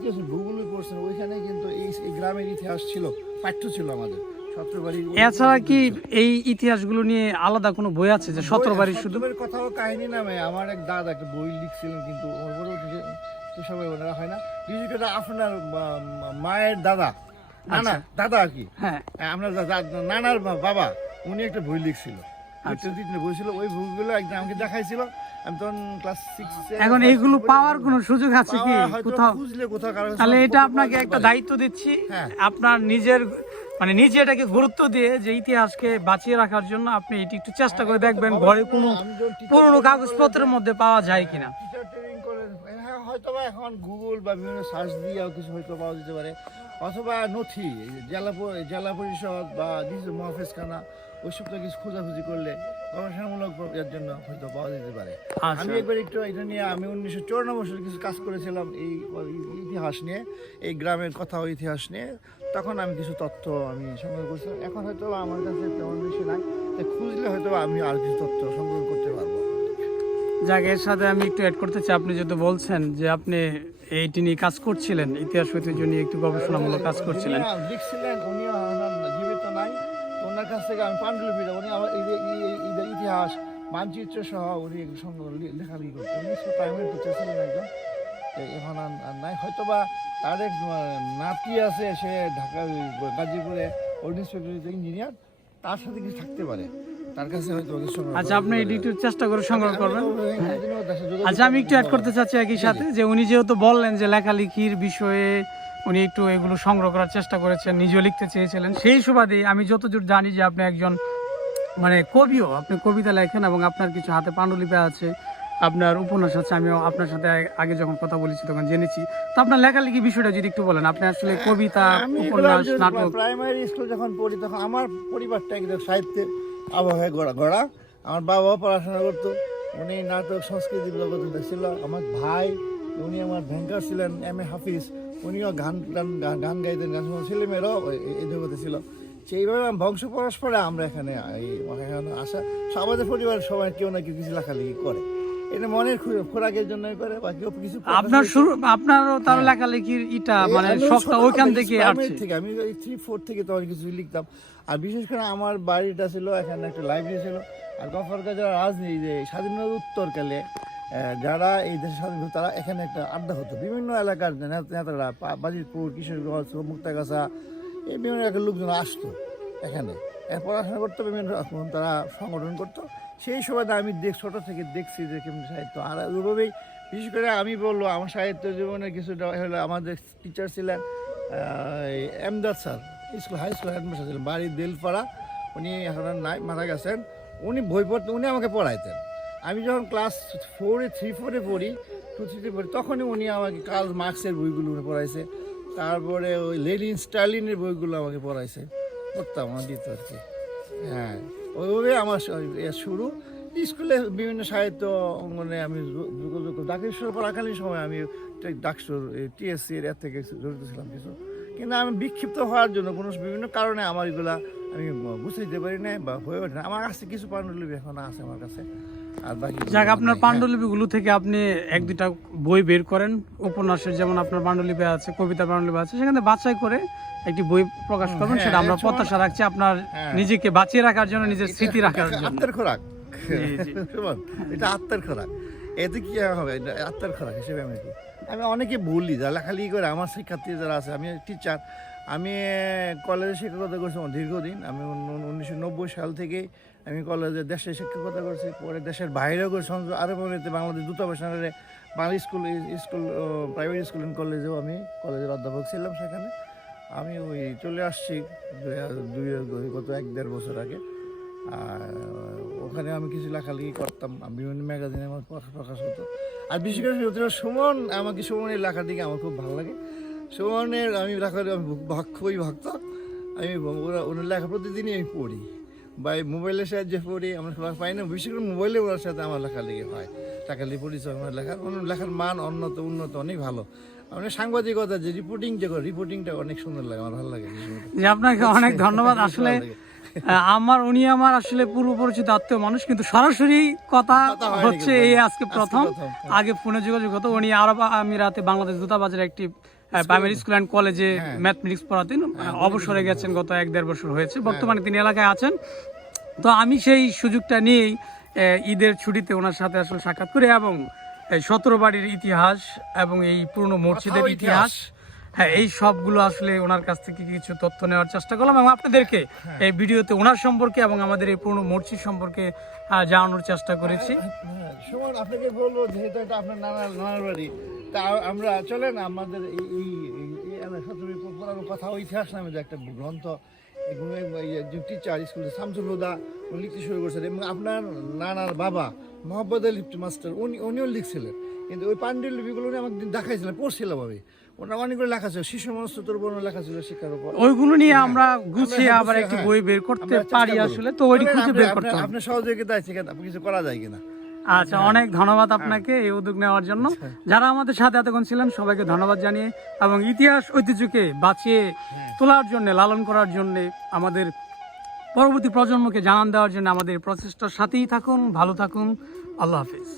ইতিহাস ভূগোলে পড়ছেন, ওইখানে কিন্তু এই গ্রামের ইতিহাস ছিল, পাঠ্য ছিল আমাদের সত্রবাড়ির। এছাড়া কি এই ইতিহাসগুলো নিয়ে আলাদা কোনো বই আছে যে সত্রবাড়ির শুধু? সত্রবাড়ির কথাও কাহিনী নামে আমার এক দাদা একটা বই লিখছিলেন, কিন্তু ওর পরবর্তীতে তো সবাই ওনারা হয় না। বিশেষ করে আপনার মায়ের দাদা, নানা দাদা আর কি, হ্যাঁ, আপনার নানার বাবা, উনি একটা বই লিখছিল, বই ছিল। ওই বইগুলো একদম আমাকে দেখাইছিল, আমি তখন ক্লাস 6 এখন এইগুলো পাওয়ার কোনো সুযোগ আছে কি কোথাও? খুঁজলে কোথাও কারো। তাহলে এটা আপনাকে একটা দায়িত্ব দিচ্ছি, আপনার নিজের মানে নিজে এটাকে গুরুত্ব দিয়ে যে ইতিহাসকে বাঁচিয়ে রাখার জন্য আপনি এটি একটু চেষ্টা করে দেখবেন ঘরে কোনো পুরনো কাগজপত্রের মধ্যে পাওয়া যায় কিনা। টিচার ট্রেনিং করে হয়তো বা এখন গুগল বা বিভিন্ন সার্চ দিয়েও কিছু হয়তো পাওয়া যেতে পারে, অথবা নথি জেলা পরিষদ বা মহাফেজখানা ওইসব থেকে কিছু খোঁজাখুঁজি করলে গবেষণামূলক এর জন্য হয়তো পাওয়া যেতে পারে। আমি একবার একটু এটা নিয়ে আমি 1954 সালে কিছু কাজ করেছিলাম এই ইতিহাস নিয়ে, এই গ্রামের কথা ও ইতিহাস নিয়ে। তখন আমি কিছু তথ্য আমি সংগ্রহ করছিলাম। এখন হয়তো আমার কাছে তেমন বেশি নাই, তাই খুঁজলে হয়তো আমি আর কিছু তথ্য সংগ্রহ করতে পারবো। যাক, এর সাথে আমি একটু অ্যাড করতে চাই, আপনি যেহেতু বলছেন যে আপনি এইটি নিয়ে কাজ করছিলেন, ইতিহাস ঐতিহ্য নিয়ে একটু গবেষণামূলক কাজ করছিলেন, লিখছিলেন উনি জীবিত নাই, ওনার কাছ থেকে আমি পাণ্ডুলিপিটা উনি আমার ইতিহাস মানচিত্র সহ উনি লেখালেখি করতেন। উনি প্রাইমারি টিচার ছিলেন একজন, এখন আর নাই। হয়তো বা তার এক নাতি আছে, সে ঢাকা গাজীপুরে অর্ডিন্যান্স ফ্যাক্টরিতে ইঞ্জিনিয়ার, তার সাথে কিছু থাকতে পারে, তার কাছে হয়তো। আচ্ছা, আপনি এটি একটু চেষ্টা করে সংগ্রহ করবেন। আচ্ছা, আমি একটু অ্যাড করতে চাচ্ছি একই সাথে যে উনি যেহেতু বললেন যে লেখালেখির বিষয়ে উনি একটু এগুলো সংগ্রহ করার চেষ্টা করেছেন, নিজেও লিখতে চেয়েছিলেন, সেই সুবাদে আমি যতদূর জানি যে আপনি একজন মানে কবিও, আপনি কবিতা লেখেন এবং আপনার কিছু হাতে পাণ্ডুলিপি আছে, আপনার উপন্যাস আছে। আমিও আপনার সাথে আগে যখন কথা বলেছি তখন জেনেছি। তো আপনার লেখালেখি বিষয়টা যদি একটু বলেন, আপনি আসলে কবিতা, উপন্যাস, নাটক। প্রাইমারি স্কুল যখন পড়ি তখন আমার পরিবারটা একদম সাহিত্যের আবহাওয়ায় গড়া। আমার বাবাও পড়াশোনা করতো, উনি নাটক সংস্কৃতি জগতে ছিল। আমার ভাই, উনি আমার ব্যাংকার ছিলেন, MA হাফিজ, উনিও গান গাইতেন, গান শোনা, ছেলেমেয়েরাও এই জগতে ছিল। সেইভাবে বংশ পরস্পরে আমরা এখানে আসা। আমাদের পরিবারের সবাই কেউ না কেউ কিছু লেখালেখি করে, এটা মনের খোরাকের জন্য করে, বা কেউ কিছু। আপনার শুরু, আপনারও তার লেখালেখির ইটা মানে শখটা ওইখান থেকে আসছে। আমি 3-4 থেকে তখন কিছু লিখতাম। আর বিশেষ করে আমার বাড়িটা ছিল, এখানে একটা লাইব্রেরি ছিল। আর গফরগাঁ যারা রাজনীতি যে স্বাধীনতার উত্তরকালে যারা এই দেশের স্বাধীন, তারা এখানে একটা আড্ডা হতো। বিভিন্ন এলাকার নেতারা, বাজিতপুর, কিশোরগঞ্জ, মুক্তাগাছা, এই বিভিন্ন এলাকার লোকজন আসতো এখানে, পড়াশোনা করতো, বিভিন্ন রকম তারা সংগঠন করতো। সেই সময় আমি ছোটো থেকে দেখছি যে কেমন সাহিত্য। আর ওইভাবেই বিশেষ করে আমি বলবো আমার সাহিত্য জীবনের কিছুটা হলো, আমাদের টিচার ছিলেন Emdad sir, high school headmaster ছিলেন, বাড়ি দিলপাড়া। উনি এখন নাই, মারা গেছেন। উনি বই পড়তে, উনি আমাকে পড়াইতেন। আমি যখন ক্লাস 3-4 পড়ি, 2-3 পড়ি, তখনই উনি আমাকে কার্ল মার্কসের বইগুলো উনি পড়াইছে। তারপরে ওই লেনিন স্টালিনের বইগুলো আমাকে পড়াইছে, পড়তাম আমার দিত আর কি। হ্যাঁ, ওইভাবে আমার শুরু। স্কুলে বিভিন্ন সাহিত্য অঙ্গনে আমি ডাকেশ্বর পড়াকালীন সময় আমি ডাকসুর TSC এর থেকে জড়িত ছিলাম কিছু। কিন্তু আমি বিক্ষিপ্ত হওয়ার জন্য কোনো বিভিন্ন কারণে আমার এগুলা আমি বুঝতে পারি না বা হয়ে ওঠে না। আমার কাছে কিছু পাণ্ডুলিপি এখন আছে আমার কাছে। আর বাকি যাক, আপনার পাণ্ডুলিপিগুলো থেকে আপনি 1-2টা বই বের করেন, উপন্যাসের যেমন আপনার পাণ্ডুলিপি আছে, কবিতা পাণ্ডুলিপি আছে, সেখানে বাছাই করে একটি বই প্রকাশ করবেন। সেটা আমরা প্রত্যাশা রাখছি আপনার নিজেকে বাঁচিয়ে রাখার জন্য, নিজের স্মৃতি রাখার জন্য। আত্মার খোরাক, এটা আত্মার খোরাক। এতে কি হবে, আত্মার খোরাক হিসেবে আমি অনেকে বলি যারা লেখালেখি করে, আমার শিক্ষার্থী যারা আছে। আমি টিচার, আমি কলেজে শিক্ষকতা করছি দীর্ঘদিন। আমি 1990 সাল থেকে আমি কলেজে দেশে শিক্ষকতা করছি, পরে দেশের বাইরেও করে আরও বাংলাদেশ দূতাবাসে Bangla school private school and কলেজেও আমি কলেজের অধ্যাপক ছিলাম। সেখানে আমি ওই চলে আসছি গত 1-1.5 বছর আগে। আর ওখানে আমি কিছু লেখালেখি করতাম, বিভিন্ন ম্যাগাজিনে আমার প্রকাশ হতো। আর বিশেষ করে সুমন, আমাকে সুমনের লেখার দিকে আমার খুব ভালো লাগে। সুমনের আমি লেখার খুবই ভক্ত। আমি ওনার লেখা প্রতিদিনই আমি পড়ি, বা মোবাইলের সাহায্যে পড়ি। আমরা পাই না, বিশেষ করে মোবাইলে ওনার সাথে আমার লেখালেখি হয়, লেখালেখি পরিচয়। আমার লেখার মান উন্নত অনেক ভালো। মানে সাংবাদিকতা যে রিপোর্টিংটা অনেক সুন্দর লাগে, আমার ভালো লাগে। আপনাকে অনেক ধন্যবাদ। আসলে উনি আমার আসলে পূর্ব পরিচিত আত্মীয় মানুষ, কিন্তু সরাসরি কথা হচ্ছে এই আজকে প্রথম। আগে ফোনে যোগাযোগ হতো। উনি আরব আমিরাতে বাংলাদেশ দূতাবাসের একটি প্রাইমারি স্কুল অ্যান্ড কলেজে ম্যাথমেটিক্স পড়াতেন, অবসরে গেছেন গত 1-1.5 বছর হয়েছে, বর্তমানে তিনি এলাকায় আছেন। তো আমি সেই সুযোগটা নিয়েই ঈদের ছুটিতে ওনার সাথে আসলে সাক্ষাৎ করি এবং এই 17 বাড়ির ইতিহাস এবং এই পুরনো মসজিদের ইতিহাস, হ্যাঁ, এই সবগুলো আসলে ওনার কাছ থেকে কিছু তথ্য নেওয়ার চেষ্টা করলাম এবং আপনাদেরকে এই ভিডিওতে ওনার সম্পর্কে এবং আমাদের এই পুরনো মসজিদ সম্পর্কে জানানোর চেষ্টা করেছি। সুমন, আপনাকে বলবো যেহেতু এটা আপনার নানার বাড়ি, তা আমরা চলেন আমাদের এই পুরানো কথা ও ইতিহাস নামে যে একটা গ্রন্থ, টিচার স্কুলে শামসুল হুদা উনি লিখতে শুরু করেছেন এবং আপনার নানার বাবা মোহাম্মদ আলী মাস্টার উনিও লিখছিলেন, কিন্তু ওই পাণ্ডুলিপিগুলো উনি আমাকে দেখাইছিলেন, পড়ছিলাম আমি, ওনার অনেকগুলো লেখা ছিল, শিশু মনস্তর লেখা ছিল শিক্ষার উপর। ওইগুলো নিয়ে আমরা গুছিয়ে আবার একটি বই বের করতে পারি আসলে, তো ওইটি খুঁজে বের করতে হবে। আপনার সহযোগিতা আছে কিনা, কিছু করা যায় কিনা? আচ্ছা, অনেক ধন্যবাদ আপনাকে এই উদ্যোগ নেওয়ার জন্য। যারা আমাদের সাথে এতক্ষণ ছিলেন সবাইকে ধন্যবাদ জানিয়ে এবং ইতিহাস ঐতিহ্যকে বাঁচিয়ে তোলার জন্য, লালন করার জন্য, আমাদের পরবর্তী প্রজন্মকে জানান দেওয়ার জন্য আমাদের প্রচেষ্টার সাথেই থাকুন। ভালো থাকুন। আল্লাহ হাফেজ।